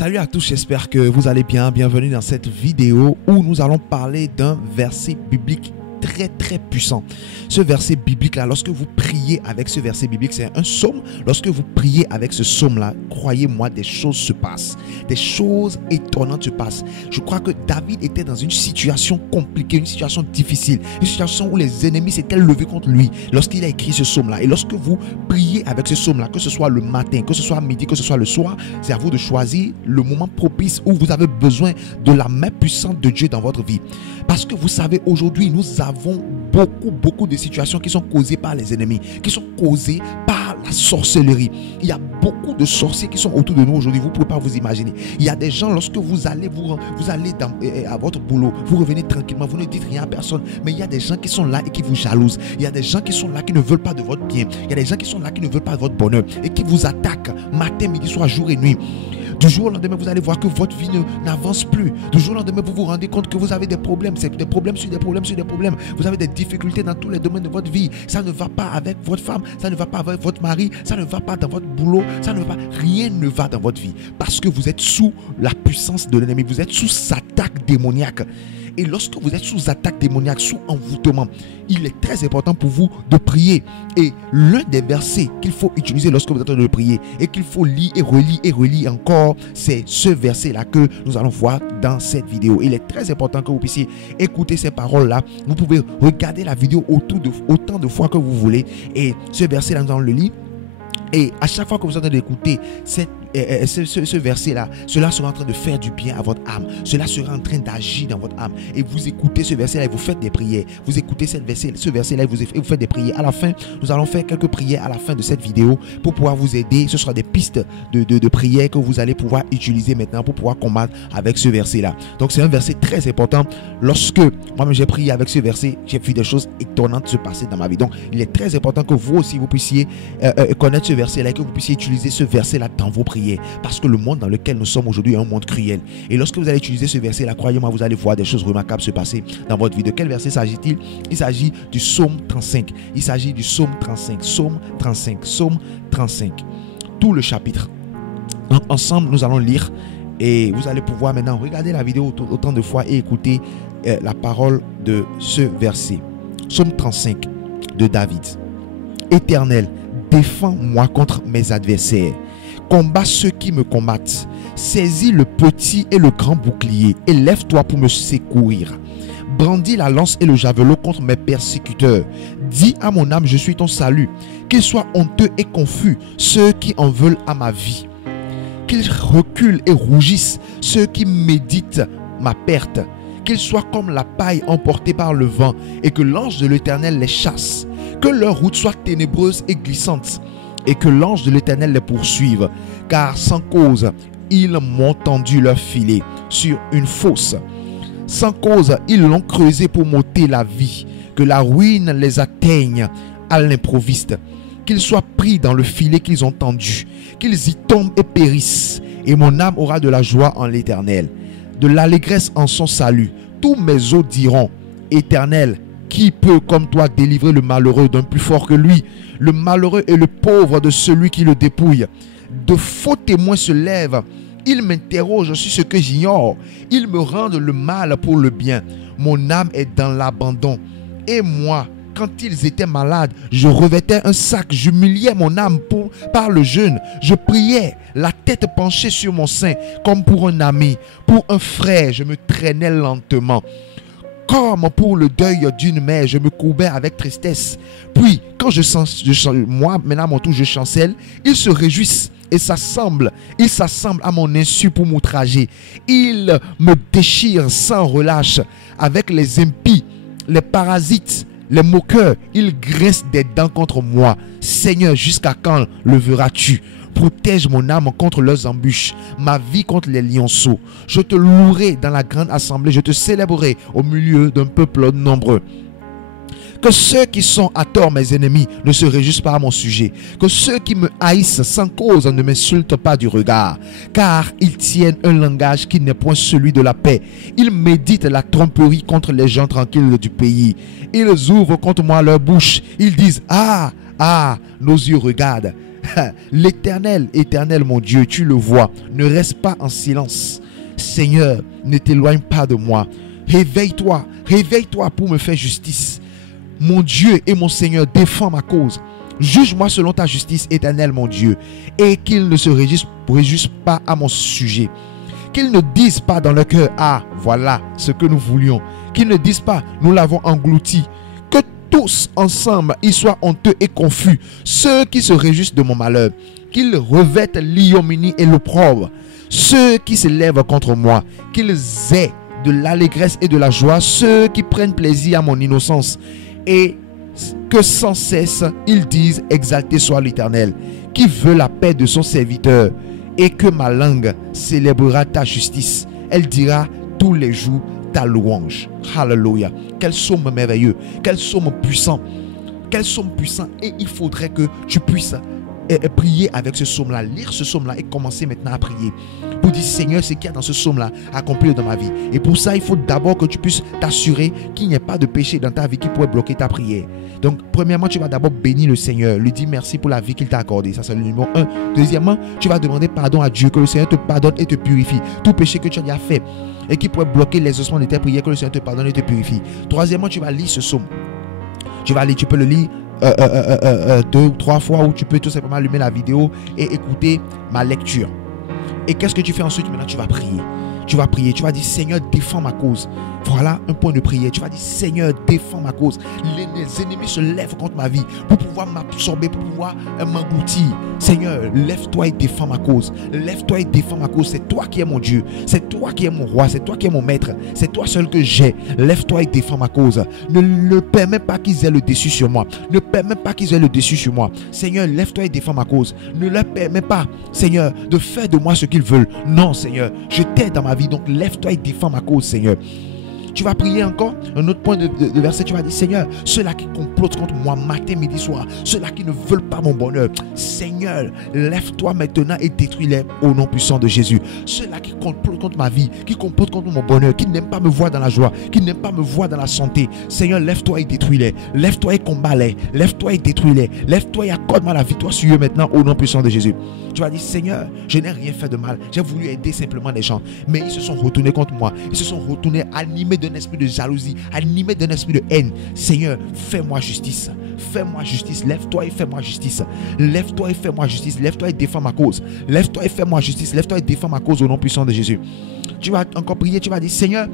Salut à tous, j'espère que vous allez bien. Bienvenue dans cette vidéo où nous allons parler d'un verset biblique très puissant. Ce verset biblique là, lorsque vous priez avec ce verset biblique, c'est un psaume. Lorsque vous priez avec ce psaume là, croyez-moi, des choses se passent, des choses étonnantes se passent. Je crois que David était dans une situation compliquée, une situation difficile, une situation où les ennemis s'étaient levés contre lui lorsqu'il a écrit ce psaume là. Et lorsque vous priez avec ce psaume là, que ce soit le matin, que ce soit midi, que ce soit le soir, c'est à vous de choisir le moment propice où vous avez besoin de la main puissante de Dieu dans votre vie. Parce que vous savez, aujourd'hui nous avons beaucoup de situations qui sont causées par les ennemis, qui sont causées par la sorcellerie. Il y a beaucoup de sorciers qui sont autour de nous aujourd'hui. Vous ne pouvez pas vous imaginer. Il y a des gens, lorsque vous allez à votre boulot, vous revenez tranquillement, vous ne dites rien à personne, mais il y a des gens qui sont là et qui vous jalousent. Il y a des gens qui sont là qui ne veulent pas de votre bien. Il y a des gens qui sont là qui ne veulent pas de votre bonheur et qui vous attaquent matin, midi, soir, jour et nuit. Du jour au lendemain, vous allez voir que votre vie n'avance plus. Du jour au lendemain, vous vous rendez compte que vous avez des problèmes. C'est des problèmes sur des problèmes sur des problèmes. Vous avez des difficultés dans tous les domaines de votre vie. Ça ne va pas avec votre femme, ça ne va pas avec votre mari, ça ne va pas dans votre boulot, ça ne va pas. Rien ne va dans votre vie. Parce que vous êtes sous la puissance de l'ennemi. Vous êtes sous sa attaque démoniaque. Et lorsque vous êtes sous attaque démoniaque, sous envoûtement, il est très important pour vous de prier. Et l'un des versets qu'il faut utiliser lorsque vous êtes en train de prier et qu'il faut lire et relire encore, c'est ce verset-là que nous allons voir dans cette vidéo. Il est très important que vous puissiez écouter ces paroles-là. Vous pouvez regarder la vidéo autant de fois que vous voulez. Et ce verset-là, nous allons le lire. Et à chaque fois que vous êtes en train d'écouter ce verset-là, cela sera en train de faire du bien à votre âme. Cela sera en train d'agir dans votre âme. Et vous écoutez ce verset-là et vous faites des prières. Vous écoutez ce verset-là et vous faites des prières. À la fin, nous allons faire quelques prières à la fin de cette vidéo pour pouvoir vous aider. Ce sera des pistes de prières que vous allez pouvoir utiliser maintenant pour pouvoir combattre avec ce verset-là. Donc c'est un verset très important. Lorsque moi-même j'ai prié avec ce verset, j'ai vu des choses étonnantes se passer dans ma vie. Donc il est très important que vous aussi vous puissiez connaître ce verset-là et que vous puissiez utiliser ce verset-là dans vos prières. Parce que le monde dans lequel nous sommes aujourd'hui est un monde cruel. Et lorsque vous allez utiliser ce verset-là, croyez-moi, vous allez voir des choses remarquables se passer dans votre vie. De quel verset s'agit-il? Il s'agit du psaume 35. Il s'agit du psaume 35. Psaume 35. Psaume 35. Tout le chapitre. Donc ensemble, nous allons lire et vous allez pouvoir maintenant regarder la vidéo autant de fois et écouter la parole de ce verset. Psaume 35 de David. Éternel, défends-moi contre mes adversaires. Combat ceux qui me combattent. Saisis le petit et le grand bouclier et lève-toi pour me secourir. Brandis la lance et le javelot contre mes persécuteurs. Dis à mon âme, je suis ton salut. Qu'ils soient honteux et confus ceux qui en veulent à ma vie. Qu'ils reculent et rougissent ceux qui méditent ma perte. Qu'ils soient comme la paille emportée par le vent et que l'ange de l'Éternel les chasse. Que leur route soit ténébreuse et glissante et que l'ange de l'Éternel les poursuive. Car sans cause, ils m'ont tendu leur filet sur une fosse. Sans cause, ils l'ont creusé pour m'ôter la vie. Que la ruine les atteigne à l'improviste. Qu'ils soient pris dans le filet qu'ils ont tendu. Qu'ils y tombent et périssent. Et mon âme aura de la joie en l'Éternel, de l'allégresse en son salut. Tous mes os diront, Éternel, qui peut comme toi délivrer le malheureux d'un plus fort que lui? Le malheureux et le pauvre de celui qui le dépouille. De faux témoins se lèvent. Ils m'interrogent sur ce que j'ignore. Ils me rendent le mal pour le bien. Mon âme est dans l'abandon. Et moi, quand ils étaient malades, je revêtais un sac. J'humiliais mon âme par le jeûne. Je priais, la tête penchée sur mon sein, comme pour un ami. Pour un frère, je me traînais lentement. Comme pour le deuil d'une mère, je me courbais avec tristesse. Puis, quand moi, maintenant à mon tour, je chancelle, ils se réjouissent et s'assemblent. Ils s'assemblent à mon insu pour m'outrager. Ils me déchirent sans relâche. Avec les impies, les parasites, les moqueurs, ils grincent des dents contre moi. Seigneur, jusqu'à quand le verras-tu? Protège mon âme contre leurs embûches, ma vie contre les lionceaux. Je te louerai dans la grande assemblée, je te célébrerai au milieu d'un peuple nombreux. Que ceux qui sont à tort mes ennemis ne se réjouissent pas à mon sujet. Que ceux qui me haïssent sans cause ne m'insultent pas du regard. Car ils tiennent un langage qui n'est point celui de la paix. Ils méditent la tromperie contre les gens tranquilles du pays. Ils ouvrent contre moi leur bouche. Ils disent, ah, nos yeux regardent. L'Éternel, Éternel mon Dieu, tu le vois. Ne reste pas en silence. Seigneur, ne t'éloigne pas de moi. Réveille-toi, réveille-toi pour me faire justice. Mon Dieu et mon Seigneur, défends ma cause. Juge-moi selon ta justice, Éternel mon Dieu, et qu'ils ne se réjouissent pas à mon sujet. Qu'ils ne disent pas dans leur cœur, ah, voilà ce que nous voulions. Qu'ils ne disent pas, nous l'avons englouti. Que tous ensemble, ils soient honteux et confus, ceux qui se réjouissent de mon malheur. Qu'ils revêtent l'ignominie et l'opprobre, ceux qui se lèvent contre moi. Qu'ils aient de l'allégresse et de la joie, ceux qui prennent plaisir à mon innocence. Et que sans cesse ils disent, exalté soit l'Éternel, qui veut la paix de son serviteur, et que ma langue célébrera ta justice. Elle dira tous les jours ta louange. Alléluia. Quel psaume merveilleux, quel psaume puissant, quel psaume puissant. Et il faudrait que tu puisses prier avec ce psaume-là, lire ce psaume-là et commencer maintenant à prier. Pour dire, Seigneur, ce qu'il y a dans ce psaume-là, accompli dans ma vie. Et pour ça, il faut d'abord que tu puisses t'assurer qu'il n'y ait pas de péché dans ta vie qui pourrait bloquer ta prière. Donc, premièrement, tu vas d'abord bénir le Seigneur, lui dire merci pour la vie qu'il t'a accordée. Ça, c'est le numéro 1. Deuxièmement, tu vas demander pardon à Dieu, que le Seigneur te pardonne et te purifie. Tout péché que tu as déjà fait et qui pourrait bloquer l'exaucement de tes prières, que le Seigneur te pardonne et te purifie. Troisièmement, tu vas lire ce psaume. Tu peux le lire 2 ou 3 fois, ou tu peux tout simplement allumer la vidéo et écouter ma lecture. Et qu'est-ce que tu fais ensuite? Maintenant, tu vas prier. Tu vas prier, tu vas dire, Seigneur, défends ma cause. Voilà un point de prière. Tu vas dire, Seigneur, défends ma cause. Les ennemis se lèvent contre ma vie pour pouvoir m'absorber, pour pouvoir m'engloutir. Seigneur, lève-toi et défends ma cause. Lève-toi et défends ma cause. C'est toi qui es mon Dieu. C'est toi qui es mon roi. C'est toi qui es mon maître. C'est toi seul que j'ai. Lève-toi et défends ma cause. Ne permets pas qu'ils aient le dessus sur moi. Ne permets pas qu'ils aient le dessus sur moi. Seigneur, lève-toi et défends ma cause. Ne leur permets pas, Seigneur, de faire de moi ce qu'ils veulent. Non, Seigneur, je t'aide dans ma vie. Donc lève-toi et défends ma cause, Seigneur. Tu vas prier encore un autre point de verset. Tu vas dire, Seigneur, ceux-là qui complotent contre moi matin, midi, soir, ceux-là qui ne veulent pas mon bonheur, Seigneur, lève-toi maintenant et détruis-les au nom puissant de Jésus. Ceux-là qui complotent contre ma vie, qui complotent contre mon bonheur, qui n'aiment pas me voir dans la joie, qui n'aiment pas me voir dans la santé, Seigneur, lève-toi et détruis-les. Lève-toi et combats-les. Lève-toi et détruis-les. Lève-toi et accorde-moi la victoire sur eux maintenant au nom puissant de Jésus. Tu vas dire, Seigneur, je n'ai rien fait de mal. J'ai voulu aider simplement les gens, mais ils se sont retournés contre moi. Ils se sont retournés animés d'un esprit de jalousie, animés d'un esprit de haine. Seigneur, fais-moi justice. Fais-moi justice. Lève-toi et fais-moi justice. Lève-toi et fais-moi justice. Lève-toi et défends ma cause. Lève-toi et fais-moi justice. Lève-toi et défends ma cause au nom puissant de Jésus. Tu vas encore prier. Tu vas dire, Seigneur,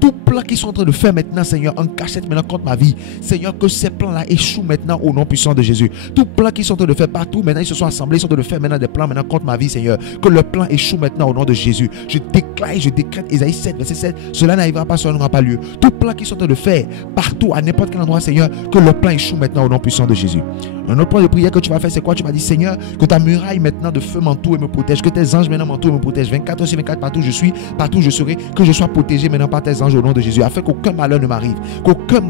tout plan qu'ils sont en train de faire maintenant, Seigneur, en cachette maintenant contre ma vie, Seigneur, que ces plans-là échouent maintenant au nom puissant de Jésus. Tout plan qu'ils sont en train de faire partout, maintenant ils se sont assemblés, ils sont en train de faire maintenant des plans maintenant contre ma vie, Seigneur. Que le plan échoue maintenant au nom de Jésus. Je déclare et je décrète, Ésaïe 7, verset 7, cela n'arrivera pas, cela n'aura pas lieu. Tout plan qu'ils sont en train de faire partout, à n'importe quel endroit, Seigneur, que le plan échoue maintenant au nom puissant de Jésus. Un autre point de prière que tu vas faire, c'est quoi? Tu vas dire, Seigneur, que ta muraille maintenant de feu m'entoure et me protège, que tes anges maintenant m'entourent et me protègent 24 sur 24, partout où je suis, partout où je serai, que je sois protégé maintenant par tes anges au nom de Jésus, afin qu'aucun malheur ne m'arrive, qu'aucun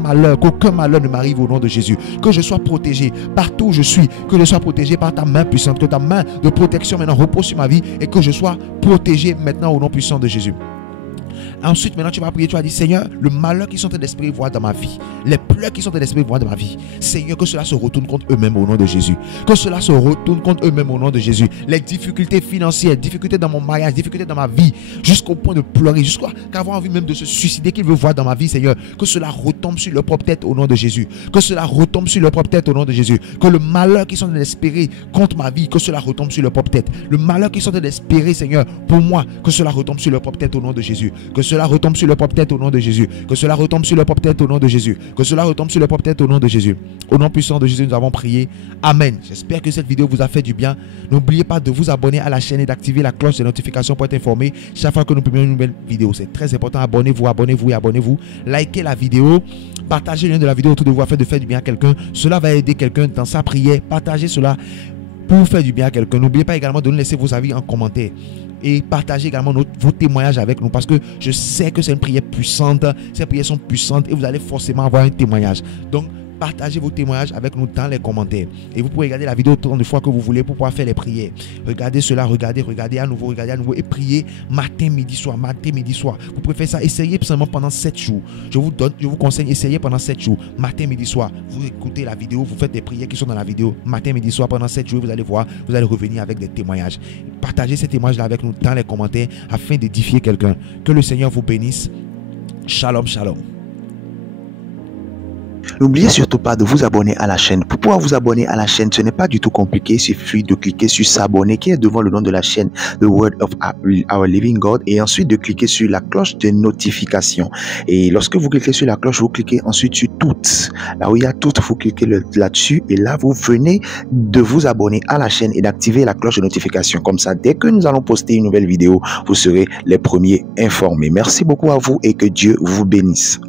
malheur ne m'arrive au nom de Jésus, que je sois protégé partout où je suis, que je sois protégé par ta main puissante, que ta main de protection maintenant repose sur ma vie et que je sois protégé maintenant au nom puissant de Jésus. Ensuite, maintenant, tu vas prier, tu vas dire, Seigneur, le malheur qu'ils sont en train d'espérer voir dans ma vie, les pleurs qu'ils sont en train d'espérer voir dans ma vie, Seigneur, que cela se retourne contre eux-mêmes au nom de Jésus. Que cela se retourne contre eux-mêmes au nom de Jésus. Les difficultés financières, difficultés dans mon mariage, difficultés dans ma vie, jusqu'au point de pleurer, jusqu'à avoir envie même de se suicider qu'ils veulent voir dans ma vie, Seigneur, que cela retombe sur leur propre tête au nom de Jésus. Que cela retombe sur leur propre tête au nom de Jésus. Que le malheur qu'ils sont en train d'espérer contre ma vie, que cela retombe sur leur propre tête. Le malheur qu'ils sont en train d'espérer, Seigneur, pour moi, que cela retombe sur leur propre tête au nom de Jésus. Que cela retombe sur leur propre tête au nom de Jésus. Que cela retombe sur leur propre tête au nom de Jésus. Que cela retombe sur leur propre tête au nom de Jésus. Au nom puissant de Jésus, nous avons prié. Amen. J'espère que cette vidéo vous a fait du bien. N'oubliez pas de vous abonner à la chaîne et d'activer la cloche de notification pour être informé chaque fois que nous publions une nouvelle vidéo. C'est très important. Abonnez-vous, abonnez-vous et abonnez-vous. Likez la vidéo. Partagez le lien de la vidéo autour de vous afin de faire du bien à quelqu'un. Cela va aider quelqu'un dans sa prière. Partagez cela pour faire du bien à quelqu'un. N'oubliez pas également de nous laisser vos avis en commentaire. Et partagez également vos témoignages avec nous, parce que je sais que c'est une prière puissante. Ces prières sont puissantes et vous allez forcément avoir un témoignage. Donc, partagez vos témoignages avec nous dans les commentaires. Et vous pouvez regarder la vidéo autant de fois que vous voulez pour pouvoir faire les prières. Regardez cela, regardez à nouveau et priez matin, midi, soir. Vous pouvez faire ça, essayez seulement pendant 7 jours. Je vous conseille, essayez pendant 7 jours, matin, midi, soir. Vous écoutez la vidéo, vous faites des prières qui sont dans la vidéo, matin, midi, soir, pendant 7 jours, vous allez voir, vous allez revenir avec des témoignages. Partagez ces témoignages-là avec nous dans les commentaires afin d'édifier quelqu'un. Que le Seigneur vous bénisse. Shalom, shalom. N'oubliez surtout pas de vous abonner à la chaîne. Pour pouvoir vous abonner à la chaîne, ce n'est pas du tout compliqué. Il suffit de cliquer sur s'abonner qui est devant le nom de la chaîne The Word of Our Living God et ensuite de cliquer sur la cloche de notification. Et lorsque vous cliquez sur la cloche, vous cliquez ensuite sur toutes. Là où il y a toutes, vous cliquez là-dessus et là vous venez de vous abonner à la chaîne et d'activer la cloche de notification. Comme ça, dès que nous allons poster une nouvelle vidéo, vous serez les premiers informés. Merci beaucoup à vous et que Dieu vous bénisse.